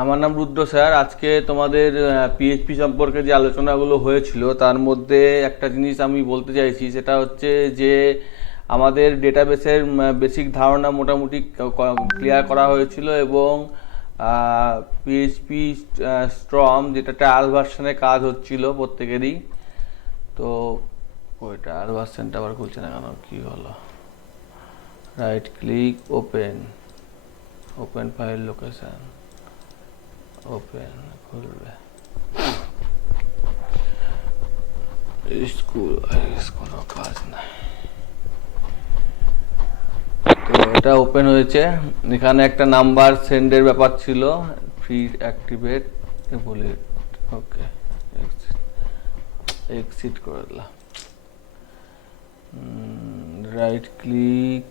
আমার নাম রুদ্র স্যার। আজকে তোমাদের পিএইচপি সম্পর্কে যে আলোচনাগুলো হয়েছিল তার মধ্যে একটা জিনিস আমি বলতে চাইছি, সেটা হচ্ছে যে আমাদের ডেটাবেসের বেসিক ধারণা মোটামুটি ক্লিয়ার করা হয়েছিল, এবং পিএইচপি স্ট্রম যেটা ট্রায়াল ভার্সনে কাজ হচ্ছিল প্রত্যেকেরই। তো ওই ট্রায়াল ভার্সনটা আবার খুলছে না কেন, কী হলো? Right click, open, open file location, open খুলবে স্কুল, কোনো কাজ নাই। তো এটা ওপেন হয়েছে। এখানে একটা নাম্বার সেন্ডের ব্যাপার ছিল, ফ্রি অ্যাক্টিভেট বলে, ওকে এক্সিট করে দিলাম। Right click,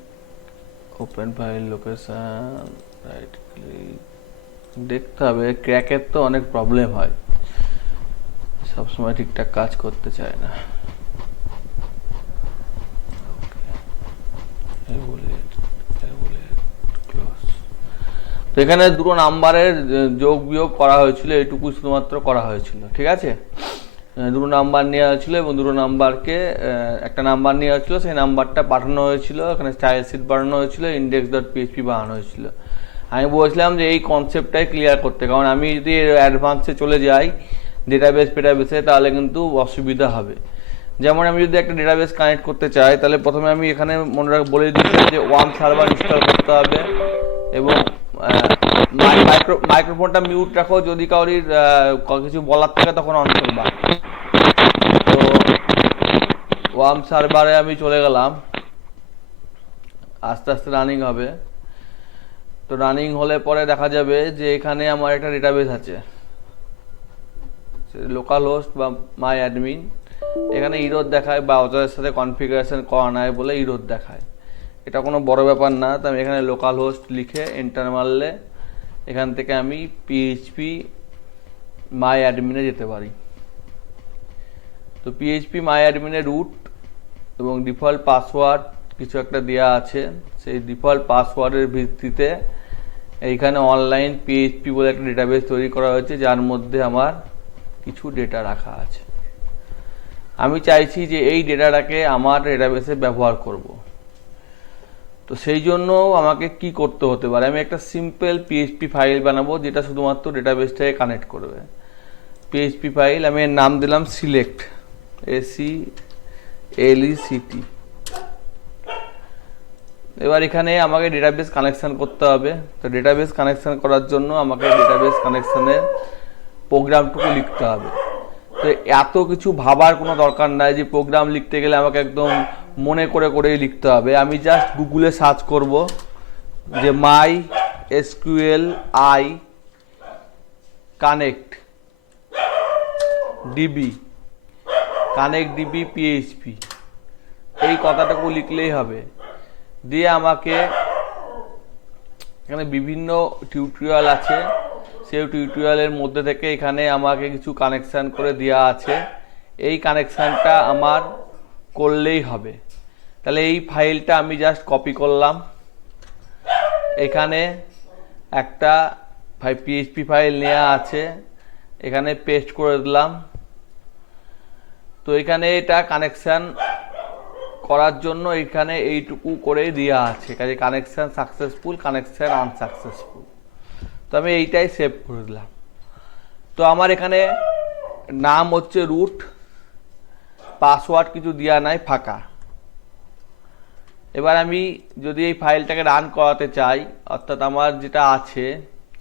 open file location, right click. দেখতে হবে, ক্র্যাকের তো অনেক প্রবলেম হয়, সবসময় ঠিকঠাক কাজ করতে চায় না। তো এখানে দুটো নাম্বারের যোগ বিয়োগ করা হয়েছিল, এইটুকু শুধুমাত্র করা হয়েছিল, ঠিক আছে। দুটো নাম্বার নেওয়া হয়েছিল এবং দুটো নাম্বারকে একটা নাম্বার নেওয়া হয়েছিল, সেই নাম্বারটা পাঠানো হয়েছিল, এখানে স্টাইল শিট বানানো হয়েছিল, index.php বানানো হয়েছিল। আমি বলছিলাম যে এই কনসেপ্টটাই ক্লিয়ার করতে, কারণ আমি যদি অ্যাডভান্সে চলে যাই ডেটাবেসে, তাহলে কিন্তু অসুবিধা হবে। যেমন আমি যদি একটা ডেটাবেস কানেক্ট করতে চাই, তাহলে প্রথমে আমি এখানে বলে দিচ্ছিলাম যে ওয়ার্ম সার্ভার ইনস্টল করতে হবে, এবং মাইক্রোফোনটা মিউট রাখো, যদি কাউরির কিছু বলার থাকে তখন অন করবা। তো ওয়ার্ম সার্ভারে আমি চলে গেলাম, আস্তে আস্তে রানিং হবে। তো রানিং হলে পরে দেখা যাবে যে এখানে আমার একটা ডেটাবেস আছে, লোকাল হোস্ট বা মাই অ্যাডমিন। এখানে ইরোর দেখায় ব্রাউজারের সাথে কনফিগারেশন করা নাই বলে ইরোর দেখায়। এটা কোনো বড় ব্যাপার না। তো আমি এখানে লোকাল হোস্ট লিখে এন্টার মারলে এখান থেকে আমি পিএইচপি মাই অ্যাডমিনে যেতে পারি। তো পিএইচপি মাই অ্যাডমিনের রুট এবং ডিফল্ট পাসওয়ার্ড কিছু একটা দেওয়া আছে, সেই ডিফল্ট পাসওয়ার্ডের ভিত্তিতে এইখানে অনলাইন পিএইচপি বলে একটা ডেটাবেস তৈরি করা হয়েছে, যার মধ্যে আমার কিছু ডেটা রাখা আছে। আমি চাইছি যে এই ডেটাটাকে আমার ডেটাবেসে ব্যবহার করব। তো সেই জন্য আমাকে কি করতে হতে পারে, আমি একটা সিম্পল পিএইচপি ফাইল বানাবো যেটা শুধুমাত্র ডেটাবেসটাকে কানেক্ট করবে। পিএইচপি ফাইল, আমি এর নাম দিলাম সিলেক্ট, SELECT। এবার এখানে আমাকে ডেটাবেস কানেকশন করতে হবে। তো ডেটাবেস কানেকশন করার জন্য আমাকে ডেটাবেস কানেকশনের প্রোগ্রামটুকু লিখতে হবে। তো এত কিছু ভাবার কোনো দরকার নাই যে প্রোগ্রাম লিখতে গেলে আমাকে একদম মনে করে করেই লিখতে হবে। আমি জাস্ট গুগলে সার্চ করব যে MySQL i connect DB PHP, এই কথাটুকু লিখলেই হবে। দিয়ে আমাকে এখানে বিভিন্ন টিউটোরিয়াল আছে, সেই টিউটোরিয়ালের মধ্যে থেকে এখানে আমাকে কিছু কানেকশান করে দেওয়া আছে, এই কানেকশানটা আমার করলেই হবে। তাহলে এই ফাইলটা আমি জাস্ট কপি করলাম, এখানে একটা পিএইচপি ফাইল নেওয়া আছে, এখানে পেস্ট করে দিলাম। তো এখানে এটা কানেকশান করার জন্য এখানে এইটুকু করে দেওয়া আছে, কাজে কানেকশান সাকসেসফুল, কানেকশান আনসাকসেসফুল। তো আমি এইটাই সেভ করে দিলাম। তো আমার এখানে নাম হচ্ছে রুট, পাসওয়ার্ড কিছু দেওয়া নাই, ফাঁকা। এবার আমি যদি এই ফাইলটাকে রান করাতে চাই, অর্থাৎ আমার যেটা আছে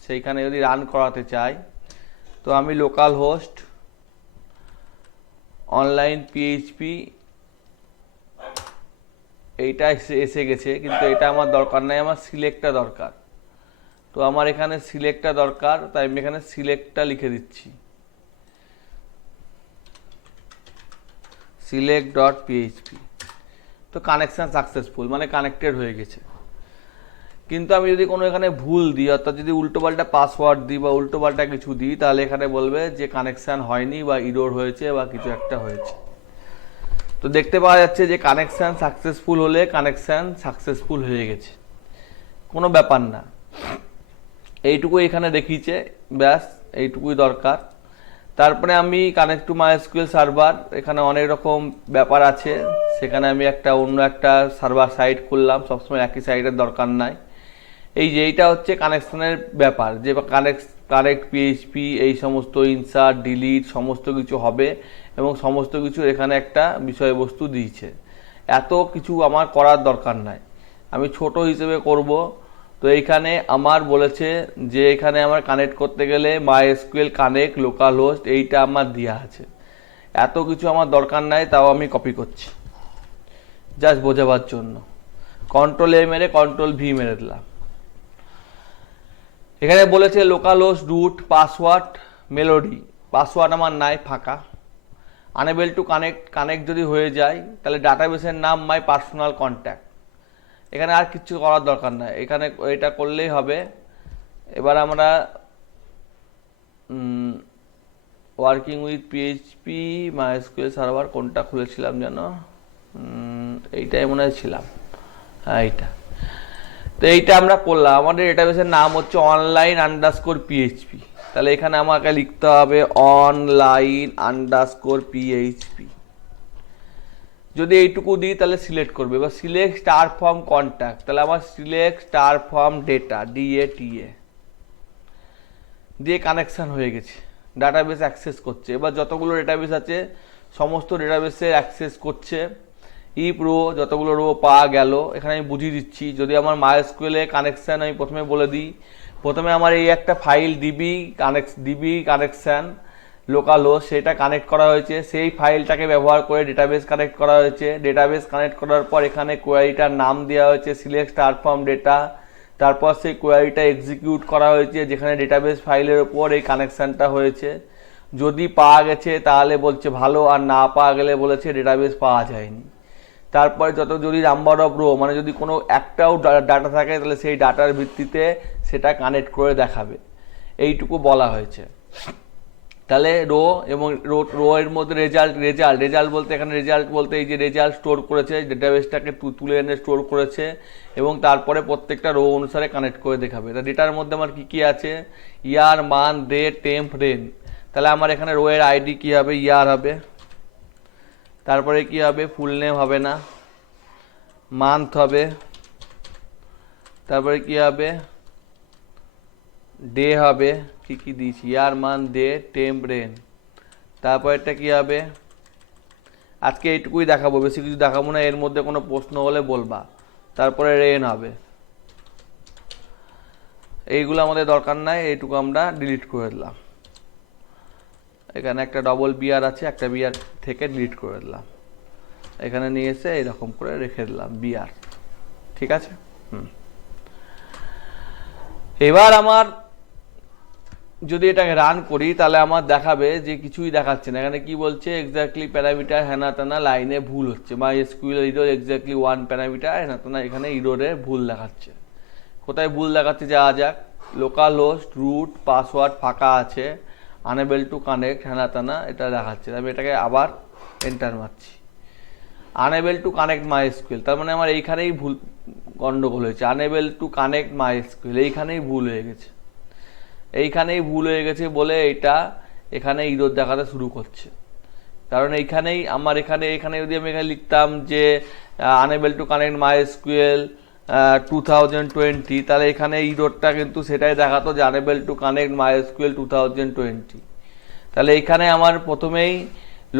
সেইখানে যদি রান করাতে চাই, তো আমি লোকাল হোস্ট অনলাইন পিএইচপি, এইটা এসে গেছে, কিন্তু এটা আমার দরকার নাই, আমার সিলেক্টটা দরকার। তো আমার এখানে সিলেক্টটা দরকার, তাই আমি এখানে সিলেক্টটা লিখে দিচ্ছি, select.php। তো কানেকশান সাকসেসফুল, মানে কানেক্টেড হয়ে গেছে। কিন্তু আমি যদি কোনো এখানে ভুল দিই, অর্থাৎ যদি উল্টোপাল্টা পাসওয়ার্ড দিই বা উল্টোপাল্টা কিছু দিই, তাহলে এখানে বলবে যে কানেকশান হয়নি বা ইরোর হয়েছে বা কিছু একটা হয়েছে। তো দেখতে পাওয়া যাচ্ছে যে কানেকশান সাকসেসফুল হলে কানেকশান সাকসেসফুল হয়ে গেছে, কোনো ব্যাপার না। এইটুকু এখানে দেখিয়েছে, ব্যাস এইটুকুই দরকার। তারপরে আমি কানেক্ট টু মাইএসকিউএল সার্ভার, এখানে অনেক রকম ব্যাপার আছে, সেখানে আমি অন্য একটা সার্ভার সাইট খুললাম, সবসময় একই সাইটের দরকার নাই। এই যে এইটা হচ্ছে কানেকশনের ব্যাপার, যে কানেক্ট পিএইচপি, এই সমস্ত ইনসার্ট ডিলিট সমস্ত কিছু হবে এবং সমস্ত কিছু এখানে একটা বিষয়বস্তু দিয়েছে। এত কিছু আমার করার দরকার নাই, আমি ছোট হিসেবে করব। তো এইখানে আমার বলেছে যে এখানে আমার কানেক্ট করতে গেলে মাইএসকিউএল কানেক্ট লোকাল হোস্ট, এইটা আমার দেওয়া আছে। এত কিছু আমার দরকার নাই, তাও আমি কপি করছি জাস্ট বোঝাবার জন্য। কন্ট্রোল এ মেরে কন্ট্রোল ভি মেরে দিলাম। এখানে বলেছে লোকাল হোস্ট রুট পাসওয়ার্ড মেলোডি, পাসওয়ার্ড আমার নাই, ফাঁকা। আনএবল টু কানেক্ট যদি হয়ে যায় তাহলে ডাটাবেসের নাম মাই পার্সোনাল কন্ট্যাক্ট। এখানে আর কিছু করার দরকার নাই, এখানে এটা করলেই হবে। এবার আমরা working with PHP MySQL server কোনটা খুলেছিলাম যেন, এইটাই মনে হয় ছিলাম, হ্যাঁ এইটা। তো এইটা আমরা করলাম, আমাদের ডেটাবেসের নাম হচ্ছে online_php। তাহলে এখানে আমাকে লিখতে হবে online_php। যদি এইটুকু দিই তাহলে সিলেক্ট করবে, এবার সিলেক্ট স্টার ফর্ম কন্ট্যাক্ট, তাহলে আমার select star form data DATA দিয়ে কানেকশন হয়ে গেছে, ডাটাবেস অ্যাক্সেস করছে। এবার যতগুলো ডেটাবেস আছে সমস্ত ডেটাবেসে অ্যাক্সেস করছে। ইফ রো, যতগুলো রো পাওয়া গেল, এখানে আমি বুঝিয়ে দিচ্ছি। যদি আমার মাইএসকিউএল কানেকশন আমি প্রথমে বলে দিই, প্রথমে আমার এই একটা file DB connection local host, সেটা কানেক্ট করা হয়েছে, সেই ফাইলটাকে ব্যবহার করে ডেটাবেস কানেক্ট করা হয়েছে। ডেটাবেস কানেক্ট করার পর এখানে কোয়ারিটার নাম দেওয়া হয়েছে সিলেক্ট স্টার ফর্ম ডেটা। তারপর সেই কোয়ারিটা এক্সিকিউট করা হয়েছে, যেখানে ডেটাবেস ফাইলের ওপর এই কানেকশানটা হয়েছে। যদি পাওয়া গেছে তাহলে বলছে ভালো, আর না পাওয়া গেলে বলেছে ডেটাবেস পাওয়া যায়নি। তারপরে যদি নাম্বার অফ রো, মানে যদি কোনো একটাও ডাটা থাকে তাহলে সেই ডাটার ভিত্তিতে সেটা কানেক্ট করে দেখাবে, এইটুকু বলা হয়েছে। তাহলে রো এবং রো এর মধ্যে রেজাল্ট বলতে, এখানে রেজাল্ট বলতে এই যে রেজাল্ট স্টোর করেছে, ডেটাবেসটাকে তুলে এনে স্টোর করেছে এবং তারপরে প্রত্যেকটা রো অনুসারে কানেক্ট করে দেখাবে। তা ডেটার মধ্যে আমার কি আছে, ইয়ার, মান, ডে, টেম্প, রেন। তাহলে আমার এখানে রো এর আইডি কি হবে, ইয়ার হবে। তারপরে কি হবে, ফুল নেম হবে না, মান্থ হবে। তারপরে কি হবে, ডে হবে, কি দিয়েছি, ইয়ার, মান, ডে, টেম্প, রেন। তারপর এটা কি হবে, আজকে এইটুকুই দেখাবো, বেশি কিছু দেখাবো না, এর মধ্যে কোনো প্রশ্ন হলে বলবা। তারপরে রেন হবে। এইগুলো আমাদের দরকার নাই, এইটুকু আমরা ডিলিট করে দিলাম। এখানে একটা ডবল বিআর আছে, একটা বিআর থেকে ডিলিট করে দিলাম। এখানে নিয়ে এসে এরকম করে রেখে দিলাম বিআর, ঠিক আছে। এবার আমার যদি এটাকে রান করি তাহলে আমার দেখাবে যে কিছুই দেখাচ্ছে না। এখানে কি বলছে, এক্স্যাক্টলি প্যারামিটার হেনা তেনা, লাইনে ভুল হচ্ছে, মাইএসকিউএল এরর এক্স্যাক্টলি 1 প্যারামিটার হেনা তেনা, এখানে এররে ভুল দেখাচ্ছে। কোথায় ভুল দেখাচ্ছে যাওয়া যাক। লোকাল হোস্ট রুট পাসওয়ার্ড ফাঁকা আছে, আনএবল টু কানেক্ট হেনা তেনা এটা দেখাচ্ছে। আমি এটাকে আবার এন্টার মারছি, আনএবল টু কানেক্ট মাইএসকিউএল, তার মানে আমার এইখানেই ভুল গন্ডগোল হয়েছে। আনএবল টু কানেক্ট মাইএসকিউএল, এইখানেই ভুল হয়ে গেছে, এইখানেই ভুল হয়ে গেছে বলে এটা এখানে ইরর দেখাতে শুরু করছে। কারণ এইখানেই আমার এখানে যদি আমি এখানে লিখতাম যে আনএবল টু কানেক্ট মাইএসকিউএল 2020, তাহলে এখানে ইররটা কিন্তু সেটাই দেখাতো যে আনএবল টু কানেক্ট মাইএসকিউএল 2020। তাহলে এইখানে আমার প্রথমেই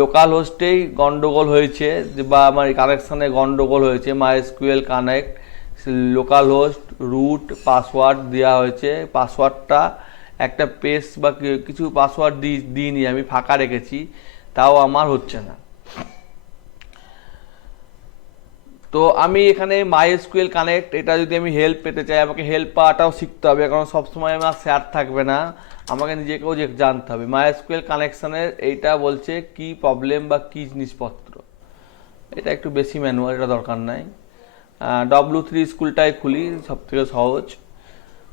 লোকাল হোস্টেই গন্ডগোল হয়েছে, বা আমার কানেকশানে গন্ডগোল হয়েছে। MySQL connect localhost root password দেওয়া হয়েছে, পাসওয়ার্ডটা একটা পেজ বা কিছু পাসওয়ার্ড দিইনি, আমি ফাঁকা রেখেছি, তাও আমার হচ্ছে না। তো আমি এখানে মাইএসকিউএল কানেক্ট, এটা যদি আমি হেল্প পেতে চাই, আমাকে হেল্প পাওয়াটাও শিখতে হবে, কারণ সবসময় আমার শেয়ার থাকবে না, আমাকে নিজেকেও জানতে হবে। মাইএসকিউএল কানেকশানের এইটা বলছে কি প্রবলেম বা কি জিনিসপত্র, এটা একটু বেশি ম্যানুয়াল, এটা দরকার নাই। W3 স্কুলটাই খুলি, সব থেকে সহজ।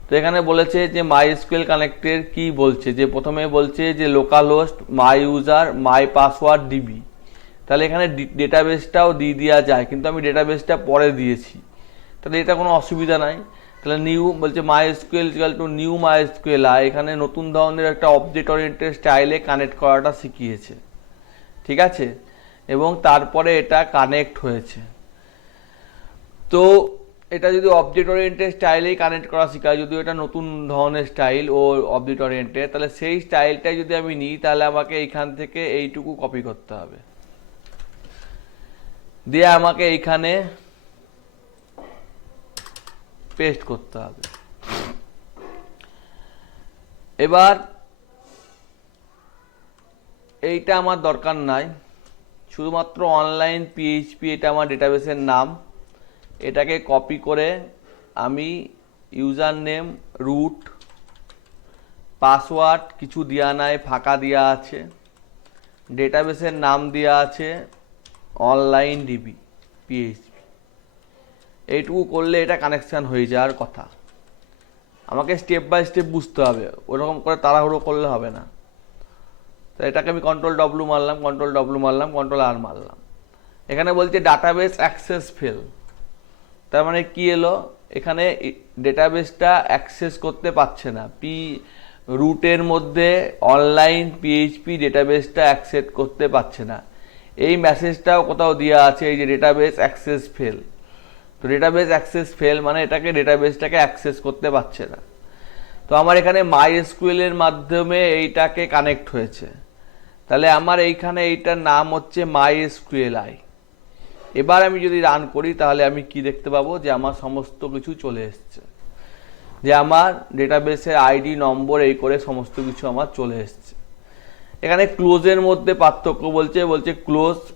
তো এখানে বলেছে যে মাইএসকিউএল কানেক্টের কি বলছে, যে প্রথমে বলছে যে লোকাল হোস্ট মাই ইউজার মাই পাসওয়ার্ড ডিবি। তাহলে এখানে ডেটাবেসটাও দিয়ে দেওয়া যায়, কিন্তু আমি ডেটাবেসটা পরে দিয়েছি, তাহলে এটা কোনো অসুবিধা নাই। তাহলে তাহলে নিউ বলছে MySQL equal to new MySQL, এখানে নতুন ধরনের একটা অবজেক্ট ওরিয়েন্টেড স্টাইলে কানেক্ট করাটা শিখিয়েছে, ঠিক আছে, এবং তারপরে এটা কানেক্ট হয়েছে। তো এটা যদি অবজেক্ট ওরিয়েন্টেড স্টাইলেই কানেক্ট করা শেখায়, যদিও এটা নতুন ধরনের স্টাইল ও অবজেক্ট ওরিয়েন্টেড, তাহলে সেই স্টাইলটাই যদি আমি নিই তাহলে আমাকে এইখান থেকে এইটুকু কপি করতে হবে, দিয়ে আমাকে এইখানে পেস্ট করতে হবে। এবার এইটা আমার দরকার নাই, শুধুমাত্র অনলাইন PHP এটা আমার ডেটাবেসের নাম। এটাকে কপি করে আমি ইউজার নেম, রুট, পাসওয়ার্ড কিছু দেওয়া নাই, ফাঁকা দেওয়া আছে, ডেটাবেসের নাম দেওয়া আছে অনলাইন DB PHP, এইটুকু করলে এটা কানেকশান হয়ে যাওয়ার কথা। আমাকে স্টেপ বাই স্টেপ বুঝতে হবে, ওরকম করে তাড়াহুড়ো করলে হবে না। তো এটাকে আমি Ctrl+W মারলাম, Ctrl+W মারলাম, Ctrl+R মারলাম। এখানে বলছে ডাটাবেস অ্যাক্সেস ফেল, তার মানে কি এলো, এখানে ডেটাবেসটা অ্যাক্সেস করতে পারছে না, রুটের মধ্যে অনলাইন PHP ডেটাবেসটা অ্যাক্সেস করতে পারছে না। এই মেসেজটাও কোথাও দেওয়া আছে, এই যে ডেটাবেস অ্যাক্সেস ফেল। তো ডেটাবেস অ্যাক্সেস ফেল মানে এটাকে ডেটাবেসটাকে অ্যাক্সেস করতে পারছে না। তো আমার এখানে MySQL এর মাধ্যমে এইটাকে কানেক্ট হয়েছে, তাহলে আমার এইখানে এইটার নাম হচ্ছে MySQLi। এবার আমি যদি রান করি তাহলে আমি কি দেখতে পাবো, যে আমার সমস্ত কিছু চলে এসছে, যে আমার ডেটাবেসের আইডি নম্বর এই করে সমস্ত কিছু আমার চলে এসছে। এখানে ক্লোজের মধ্যে পার্থক্য বলছে,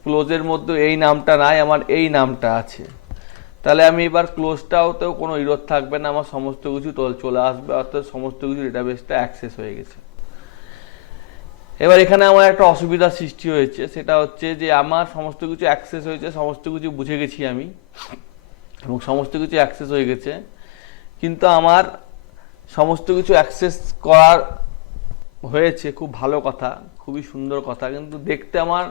ক্লোজের মধ্যে এই নামটা নাই, আমার এই নামটা আছে। তাহলে আমি এবার ক্লোজটাওতেও কোনো ইরোর থাকবে না, আমার সমস্ত কিছু চলে আসবে, অর্থাৎ সমস্ত কিছু ডেটাবেসটা অ্যাক্সেস হয়ে গেছে। এবার এখানে আমার একটা অসুবিধার সৃষ্টি হয়েছে, সেটা হচ্ছে যে আমার সমস্ত কিছু অ্যাক্সেস হয়েছে, সমস্ত কিছু বুঝে গেছি আমি, এবং সমস্ত কিছু অ্যাক্সেস হয়ে গেছে, কিন্তু আমার সমস্ত কিছু অ্যাক্সেস করার হয়েছে, খুব ভালো কথা, খুবই সুন্দর কথা, কিন্তু দেখতে আমার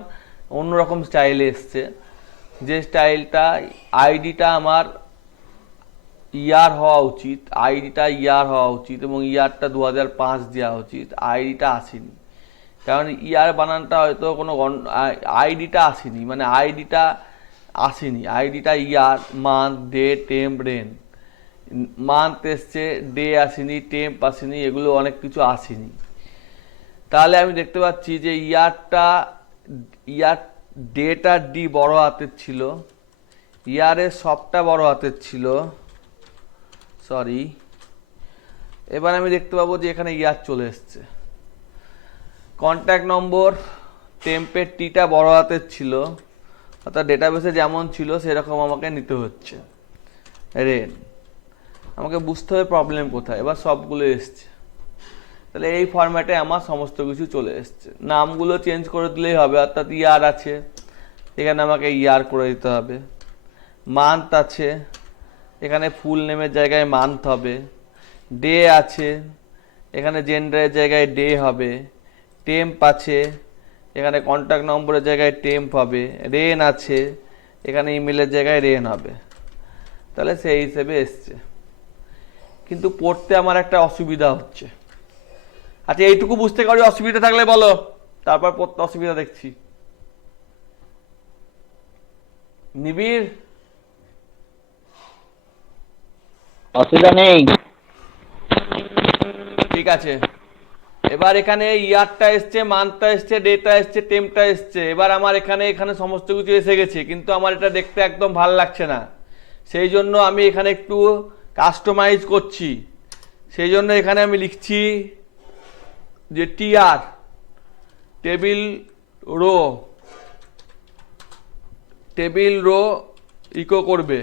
অন্যরকম স্টাইলে এসছে। যে স্টাইলটা আইডিটা আমার ইয়ার হওয়া উচিত, আইডিটা ইয়ার হওয়া উচিত, এবং ইয়ারটা 2005 দেওয়া উচিত, আইডিটা আসেনি। কারণ ইয়ার বানানটা হয়তো কোনো আইডিটা আসেনি, মানে আইডিটা আসেনি, আইডিটা year, month, day, temp, rain, month এসছে, ডে আসেনি, টেম্প আসেনি, এগুলো অনেক কিছু আসেনি। তাহলে আমি দেখতে পাচ্ছি যে ইয়ার ডেটা ডি বড় হাতের ছিল, ইয়ারের সবটা বড় হাতের ছিল, সরি। এবার আমি দেখতে পাবো যে এখানে ইয়ার চলে এসছে। কন্ট্যাক্ট নম্বর, টেম্পের টিটা বড় হাতের ছিল, অর্থাৎ ডেটাবেসে যেমন ছিল সেরকম আমাকে নিতে হচ্ছে, রেন। আমাকে বুঝতে হবে প্রবলেম কোথায়। এবার সবগুলো এসছে, তাহলে এই ফরম্যাটে আমার সমস্ত কিছু চলে এসছে। নামগুলো চেঞ্জ করে দিলেই হবে, অর্থাৎ ইয়ার আছে, এখানে আমাকে ইয়ার করে দিতে হবে। মান্থ আছে, এখানে ফুল নেমের জায়গায় মান্থ হবে। ডে আছে, এখানে জেন্ডারের জায়গায় ডে হবে। টেম্প আছে, এখানে কন্ট্যাক্ট নম্বরের জায়গায় টেম্প হবে। রেন আছে, এখানে ইমেলের জায়গায় রেন হবে। তাহলে সেই হিসেবে এসছে, কিন্তু পড়তে আমার একটা অসুবিধা হচ্ছে। আচ্ছা, এইটুকু বুঝতে পারি, অসুবিধা থাকলে বলো, তারপর পড়তে অসুবিধা দেখছি। নিবিড়, অসুবিধা নেই। ঠিক আছে। এবার এখানে ইয়ারটা এসছে, মান্থটা এসছে, ডেটা এসছে, টেম্পটা এসছে। এবার আমার এখানে সমস্ত কিছু এসে গেছে, কিন্তু আমার এটা দেখতে একদম ভালো লাগছে না। সেই জন্য আমি এখানে একটু কাস্টমাইজ করছি। সেই জন্য এখানে আমি লিখছি যে টিআর, টেবিল রো ইকো করবে,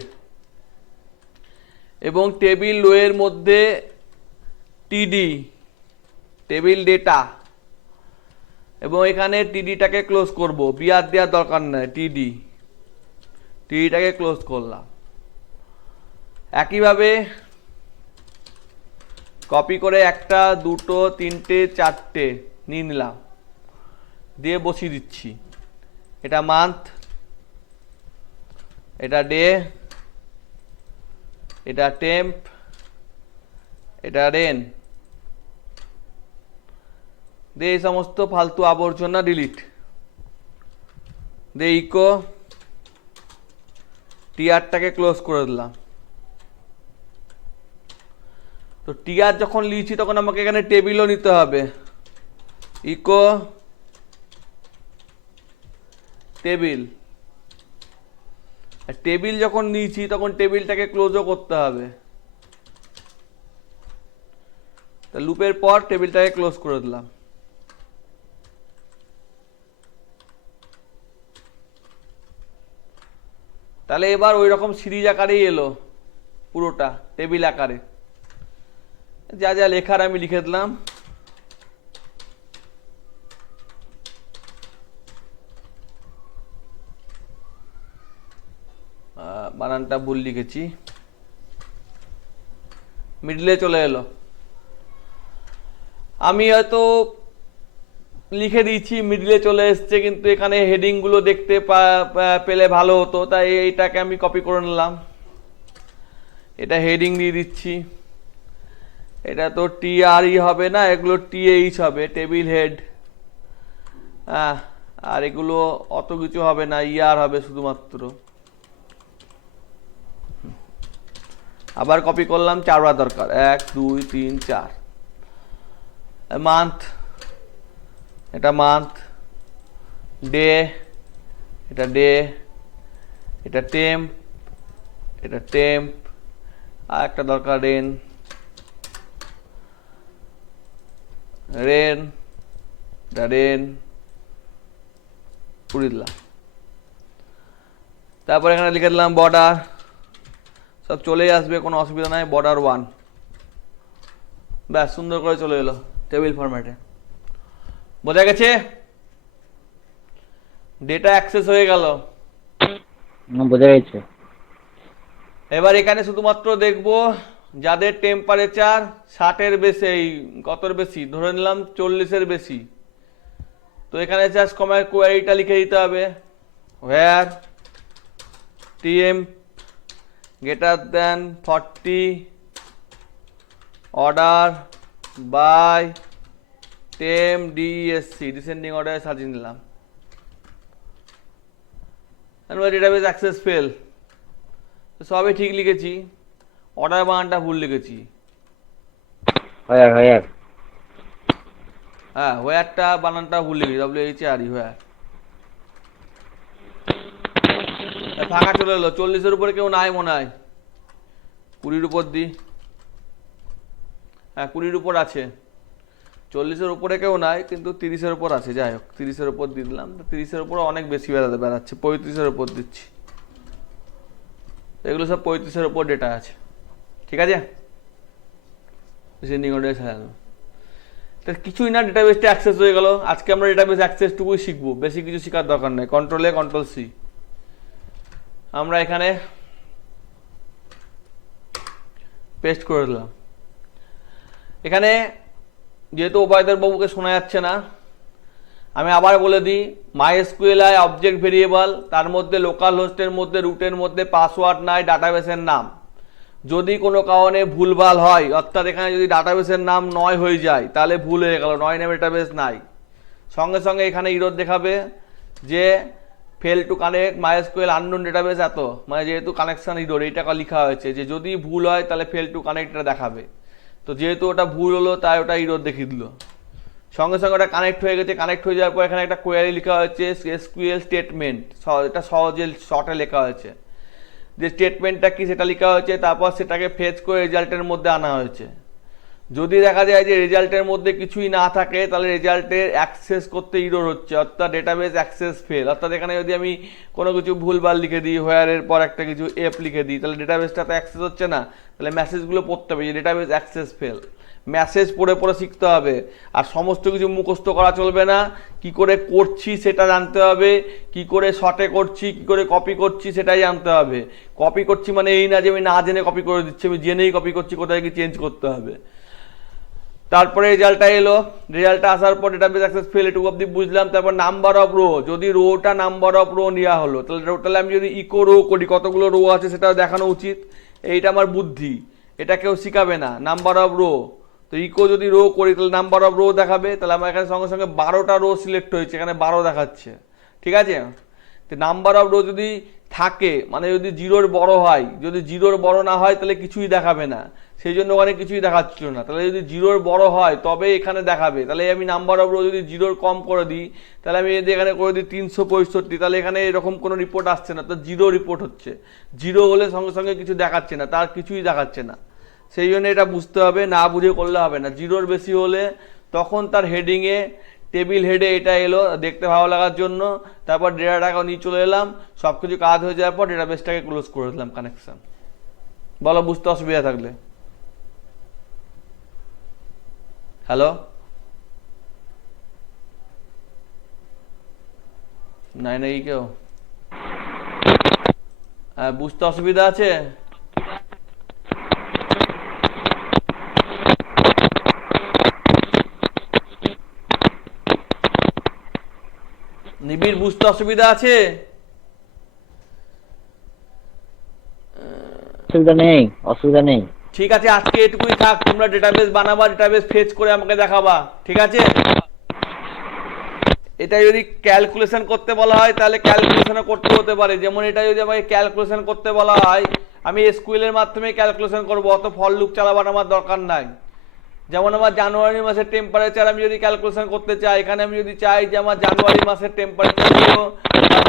এবং টেবিল রো এর মধ্যে টিডি, টেবিল ডেটা, এবং এখানে টিডিটাকে ক্লোজ করব, বিআর দেওয়ার দরকার নেই, টিডিটাকে ক্লোজ করলাম। একইভাবে কপি করে একটা, দুটো, তিনটে, চারটে নিয়ে নিলাম, দিয়ে বসিয়ে দিচ্ছি। এটা মান্থ, এটা ডে, এটা টেম্প, এটা রেন, দিয়ে এই সমস্ত ফালতু আবর্জনা ডিলিট, দিয়ে ইকো টিআরটাকে ক্লোজ করে দিলাম। তো টিআর যখন লিখছি তখন আমাকে এখানে টেবিলও নিতে হবে, ইকো টেবিল। টেবিল যখন নিয়েছি তখন টেবিলটাকে ক্লোজও করতে হবে, তা লুপের পর টেবিলটাকে ক্লোজ করে দিলাম। তাহলে এবার ওই রকম সিরিজ আকারেই এলো, পুরোটা টেবিল আকারে। যা যা লেখার আমি লিখে দিলাম। বানানটা ভুল লিখেছি, মিডলে চলে এলো। আমি হয়তো লিখে দিয়েছি মিডলে চলে এসছে, কিন্তু এখানে হেডিং গুলো দেখতে পেলে ভালো হতো, তাই এইটাকে আমি কপি করে নিলাম। এটা হেডিং দিয়ে দিচ্ছি। এটা তো টিআরই হবে না, এগুলো টিএইচ হবে, টেবিল হেড। আর এগুলো অত কিছু হবে না, ইয়ার হবে শুধুমাত্র। আবার কপি করলাম, 4 বার দরকার, 1 2 3 4। মান্থ, এটা মান্থ। ডে, এটা ডে। এটা টেম্প, এটা টেম্প। আর একটা দরকার রেন, রেন, এটা রেন। পুরি দিলাম। তারপর এখানে লিখে দিলাম বর্ডার, সব চলেই আসবে, কোনো অসুবিধা নাই। বর্ডার 1, ব্যাস সুন্দর করে চলে এলো টেবিল ফরম্যাটে। বোঝা গেছে? ডেটা অ্যাক্সেস হয়ে গেল। বোঝা গেছে। এবার এখানে শুধুমাত্র দেখবো যাদের টেম্পারেচার 60-এর বেশি, এই কতর বেশি, ধরে নিলাম 40-এর বেশি। তো এখানে জাস্ট কমার কোয়ারিটা লিখে দিতে হবে, where TM greater than 40 order by temp DSC, descending অর্ডারে সাজিয়ে নিলাম। ডেটাবেস অ্যাক্সেস ফেল, সবই ঠিক লিখেছি, অর্ডার বানানটা ভুল লিখেছি। হোয়ার হোয়ার, হ্যাঁ হোয়ারটা বানানটা ভুল লিখেছি, WHR হোয়ার। ফাঁকা চলে এলো, 40-এর উপরে কেউ নাই মনে হয়। 20-র উপর দিই, হ্যাঁ 20-র উপর আছে। 40-এর উপরে কেউ নাই, কিন্তু 30-এর উপর আছে। যাই হোক 30-এর উপর দিয়ে দিলাম। 30-এর উপরে অনেক বেশি বেড়াচ্ছে, 35-এর উপর দিচ্ছি। এগুলো সব 35-এর উপর ডেটা আছে, ঠিক আছে। কিছুই না, ডেটাবেসটা অ্যাক্সেস হয়ে গেল। আজকে আমরা ডেটাবেস অ্যাক্সেসটুকুই শিখবো, বেশি কিছু শেখার দরকার নেই। কন্ট্রোল-এ কন্ট্রোল-C, আমরা এখানে পেস্ট করে দিলাম। এখানে যেহেতু ওবায়দুর বাবুকে শোনা যাচ্ছে না, আমি আবার বলে দিই, MySQL অবজেক্ট ভেরিয়েবল, তার মধ্যে লোকাল হোস্টের মধ্যে রুটের মধ্যে পাসওয়ার্ড নাই, ডাটাবেসের নাম। যদি কোনো কারণে ভুলভাল হয়, অর্থাৎ এখানে যদি ডাটাবেসের নাম 9 হয়ে যায়, তাহলে ভুল হয়ে গেল, 9 নামে ডাটাবেস নাই। সঙ্গে সঙ্গে এখানে ইরর দেখাবে যে fail to connect MySQL unknown database, এত মানে যেহেতু কানেকশন ইরর এইটা লেখা হয়েছে, যে যদি ভুল হয় তাহলে ফেল টু কানেক্ট এটা দেখাবে। তো যেহেতু ওটা ভুল হলো, তাই ওটা ইরর দেখিয়ে দিল। সঙ্গে সঙ্গে ওটা কানেক্ট হয়ে গেছে। কানেক্ট হয়ে যাওয়ার পর এখানে একটা কোয়ারি লেখা হয়েছে SQL স্টেটমেন্ট, এটা সহজে শর্টে লেখা হয়েছে, যে স্টেটমেন্টটা কি সেটা লেখা হয়েছে। তারপর সেটাকে ফেচ করে রেজাল্টের মধ্যে আনা হয়েছে। যদি দেখা যায় যে রেজাল্টের মধ্যে কিছুই না থাকে, তাহলে রেজাল্টের অ্যাক্সেস করতে ইরর হচ্ছে, অর্থাৎ ডেটাবেস অ্যাক্সেস ফেল। অর্থাৎ এখানে যদি আমি কোনো কিছু ভুলভাল লিখে দিই, হোয়ারের পর একটা কিছু এফ লিখে দিই, তাহলে ডেটাবেসটা তো অ্যাক্সেস হচ্ছে না। তাহলে মেসেজগুলো পড়তে হবে যে ডেটাবেস অ্যাক্সেস ফেল। মেসেজ পড়ে পড়ে শিখতে হবে, আর সমস্ত কিছু মুখস্থ করা চলবে না। কি করে করছি সেটা জানতে হবে, কি করে শর্টে করছি, কি করে কপি করছি সেটাই জানতে হবে। কপি করছি মানে এই না যে আমি না জেনে কপি করে দিচ্ছি, আমি জেনেই কপি করছি, কোথায় কি চেঞ্জ করতে হবে। তারপরে রেজাল্টটা এলো, রেজাল্টটা আসার পর ডেটাবেস অ্যাক্সেস ফেল, এটুকু অবধি বুঝলাম। তারপর নাম্বার অফ রো, যদি রোটা নাম্বার অফ রো নেওয়া হলো, তাহলে আমি যদি ইকো রো করি, কতগুলো রো আছে সেটাও দেখানো উচিত। এইটা আমার বুদ্ধি, এটা কেউ শিখাবে না, নাম্বার অফ রো। তো ইকো যদি রো করি তাহলে নাম্বার অফ রো দেখাবে, তাহলে আমার এখানে সঙ্গে সঙ্গে 12টা রো সিলেক্ট হয়েছে, এখানে 12 দেখাচ্ছে। ঠিক আছে, তো নাম্বার অফ রো যদি থাকে মানে যদি জিরোর বড় হয়, যদি জিরোর বড় না হয় তাহলে কিছুই দেখাবে না, সেই জন্য ওখানে কিছুই দেখাচ্ছিল না। তাহলে যদি জিরোর বড় হয় তবে এখানে দেখাবে। তাহলে আমি নাম্বার অফ রো যদি জিরোর কম করে দিই, তাহলে আমি যদি এখানে করে দিই 365, তাহলে এখানে এরকম কোনো রিপোর্ট আসছে না, তো জিরো রিপোর্ট হচ্ছে। জিরো হলে সঙ্গে সঙ্গে কিছু দেখাচ্ছে না, তার কিছুই দেখাচ্ছে না। সেই জন্য এটা বুঝতে হবে, না বুঝে করলে হবে না। জিরোর বেশি হলে তখন তার হেডিংয়ে টেবিল হেডে এটা এলো দেখতে ভালো লাগার জন্য, তারপর ডেটাটাকে নিয়ে চলে এলাম, সব কিছু কাজ হয়ে যাওয়ার পর ডেটাবেসটাকে ক্লোজ করে দিলাম কানেকশন। বলো বুঝতে অসুবিধা থাকলে। হ্যালো, নাই নাকি কেউ? বুঝতে অসুবিধা আছে? নিবিড় বুঝতে অসুবিধা আছে? অসুবিধা নেই, অসুবিধা নেই। ঠিক আছে, আজকে এটুকুই থাক। তোমরা ডেটাবেস বানাবা, ডেটাবেস ফেচ করে আমাকে দেখাবা, ঠিক আছে? এটা যদি ক্যালকুলেশন করতে বলা হয় তাহলে ক্যালকুলেশনও করতে হতে পারে। যেমন এটা যদি আমাকে ক্যালকুলেশন করতে বলা হয়, আমি এসকিউএল এর মাধ্যমে ক্যালকুলেশন করব, অত ফর লুপ চালাবার আমার দরকার নাই। যেমন আমার জানুয়ারি মাসের টেম্পারেচার আমি যদি ক্যালকুলেশন করতে চাই, এখানে আমি যদি চাই যে আমার জানুয়ারি মাসের টেম্পারেচারগুলো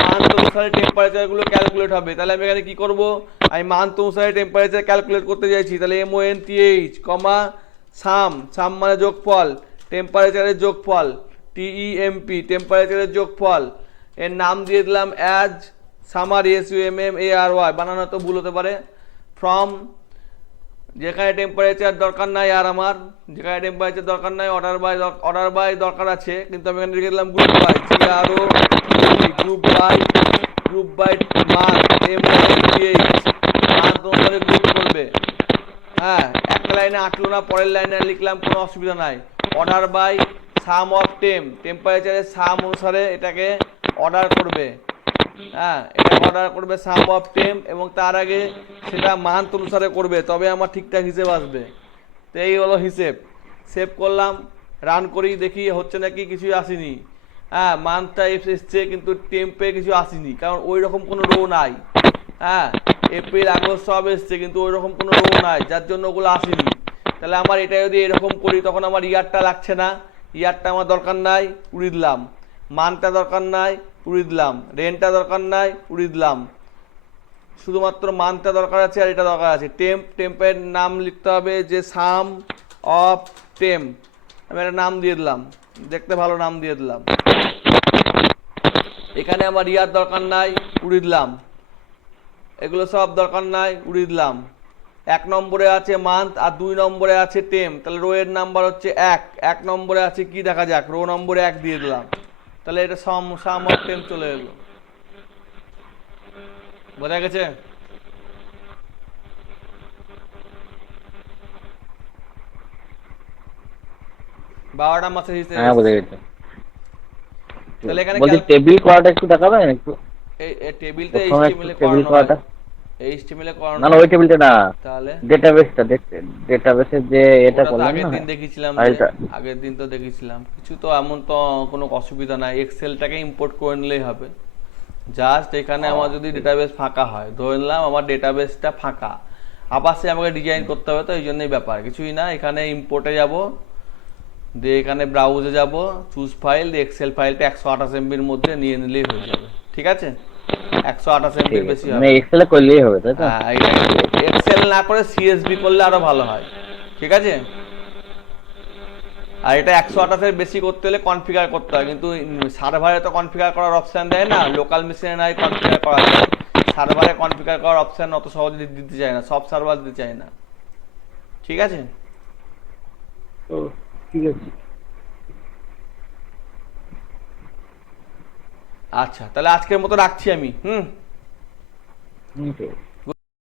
মান্থ অনুসারে টেম্পারেচারগুলো ক্যালকুলেট হবে, তাহলে আমি এখানে কি করব, আমি মান্থ অনুসারে টেম্পারেচার ক্যালকুলেট করতে চাইছি, তাহলে MONTH কমা সাম মানে যোগফল, টেম্পারেচারের যোগফল, TEMP টেম্পারেচারের যোগফল, এর নাম দিয়ে দিলাম অ্যাজ সামারি SUMMARY, বানানো তো ভুল হতে পারে। ফ্রম, যেখানে টেম্পারেচার দরকার নাই আর আমার, যেখানে টেম্পারেচার দরকার নাই অর্ডার বাই দরকার আছে, কিন্তু আমি এখানে লিখে দিলাম group by, group by month, month অনুসারে গ্রুপ করবে। হ্যাঁ, একটা লাইনে আটলো না, পরের লাইনে লিখলাম, কোনো অসুবিধা নাই। অর্ডার বাই সাম অফ টেম্পারেচারের সাম অনুসারে এটাকে অর্ডার করবে। হ্যাঁ, এটা অর্ডার করবে সাম অফ এবং তার আগে সেটা মান্থ অনুসারে করবে, তবে আমার ঠিকঠাক হিসেব আসবে। তো এই হলো হিসেব। সেভ করলাম, রান করি, দেখি হচ্ছে নাকি, কিছুই আসেনি। হ্যাঁ, মান্থটা এসছে কিন্তু টেম্পে কিছু আসেনি, কারণ ওই রকম কোনো রো নাই। হ্যাঁ, এপ্রিল আগস্ট সব এসছে কিন্তু ওই রকম কোনো রো নাই, যার জন্য ওগুলো আসেনি। তাহলে আমার এটা যদি এরকম করি তখন আমার ইয়ারটা লাগছে না, ইয়ারটা আমার দরকার নাই, উড়িয়ে দিলাম। মানটা দরকার নাই, উড়িয়ে দিলাম। রেন্টটা দরকার নাই, উড়িয়ে দিলাম। শুধুমাত্র মানটা দরকার আছে আর এটা দরকার আছে। টেম্পের নাম লিখতে হবে যে সাম অফ টেম্প, আমি একটা নাম দিয়ে দিলাম, দেখতে ভালো নাম দিয়ে দিলাম। এখানে আমার ইয়ার দরকার নাই, উড়িয়ে দিলাম। এগুলো সব দরকার নাই, উড়িয়ে দিলাম। 1 নম্বরে আছে মান্থ আর 2 নম্বরে আছে টেম্প, তাহলে রো এর নাম্বার হচ্ছে 1 নম্বরে আছে কি দেখা যাক, রো নম্বরে 1 দিয়ে দিলাম, তাহলে এটা সাম অফ টেম্প চলে এলো। বোঝা গেছে? বারোটা মাসের হিসেবে। হ্যাঁ, বুঝে গেছে। তাহলে এখানে বলছি টেবিল করাটা একটু দেখাবেন একটু? এই টেবিলটা প্রথমে একটু HTML এ টেবিল করানো হয়, করাটা। HTML এ করানো না না, হয়। ওই টেবিলটা না, তাহলে ডেটাবেসটা দেখছেন, ডেটাবেসের যে এটা ওটা তো করলেন আগের না দিন দেখেছিলাম, যে ফাইলটা। আগের দিন তো দেখেছিলাম। কিছু তো এমন তো কোনো অসুবিধা নাই, এক্সেলটাকে ইম্পোর্ট করে নিলেই হবে। জাস্ট এখানে আমার যদি ডেটাবেস ফাঁকা হয়, ধরে নিলাম আমার ডেটাবেসটা ফাঁকা, আবার সে আমাকে ডিজাইন করতে হবে, তো এই জন্যই ব্যাপার, কিছুই না। এখানে ইম্পোর্টে যাব, দিয়ে এখানে ব্রাউজে যাব, চুজ ফাইল, দিয়ে এক্সেল ফাইলটা 128 MBর মধ্যে নিয়ে নিলেই হয়ে যাবে। ঠিক আছে, 128 MBর বেশি হবে। মানে এক্সেলে করলেই হবে, তাই তো? হ্যাঁ, এক্সেল না করে CSV করলে আরো ভালো হয়। ঠিক আছে, আর এটা 128-এর বেশি করতে হলে কনফিগার করতে হয়, কিন্তু সার্ভারে তো কনফিগার করার অপশন দেয় না, লোকাল মেশিনে নাই কনফিগার করা যায়। সার্ভারে কনফিগার করার অপশন অত সহজে দিতে চায় না, সব সার্ভার দিতে চায় না। ঠিক আছে, ঠিক আছে। আচ্ছা, তাহলে আজকের মতো রাখছি আমি। ঠিক আছে।